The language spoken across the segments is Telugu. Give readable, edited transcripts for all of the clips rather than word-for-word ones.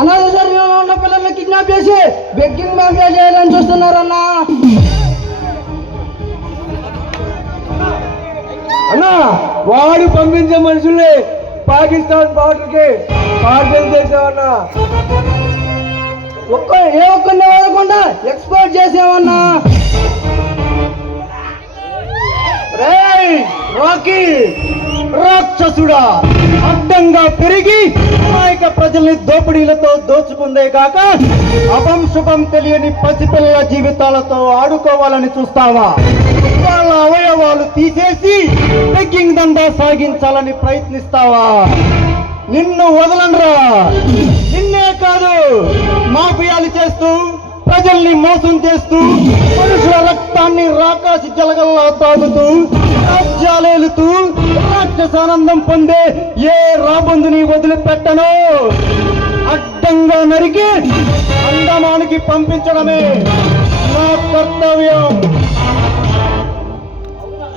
అనాథ శరీరంలో ఉన్న పిల్లల్ని కిడ్నాప్ చేసి బెగ్గింగ్ మాఫియా చేయాలని చూస్తున్నారన్నా. అన్నా వాడు పంపించే మనుషుల్ని పాకిస్తాన్ బార్డర్ కి పార్సల్ చేసామన్నా. ఏ ఒక్కరిని వాడకుండా ఎక్స్పోర్ట్ చేసామన్నా. రాకీ రాక్షసుడా, అడ్డంగా పెరిగి అమాయక ప్రజల్ని దోపిడీలతో దోచుకుందే కాక అపంశుభం తెలియని పసిపిల్లల జీవితాలతో ఆడుకోవాలని చూస్తావా? వాళ్ళ అవయవాలు తీసేసి బెగ్గింగ్ దందా సాగించాలని ప్రయత్నిస్తావా? నిన్ను వదలనరా. నిన్నే కాదు, మాఫియాలు చేస్తూ ప్రజల్ని మోసం చేస్తూ మనుషుల రక్తాన్ని రాకాసి జలగల్లా తాగుతూ రాజ్యాలేలుతూ రాక్షసానందం పొందే ఏ రాబందుని వదిలిపెట్టను. అడ్డంగా నరికి అండమానికి పంపించడమే నా కర్తవ్యం.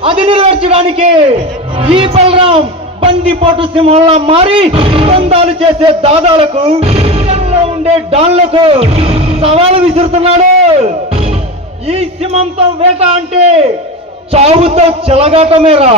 అది నెరవేర్చడానికి ఈ బలరాం బందిపోటు సింహంలా మారి బంధాలు చేసే దాదాలకు ఉండే డాన్లకు సవాలు విసురుతున్నాడు. ఈ సింహంతో వేట అంటే చావుతో చెలగాటమేరా.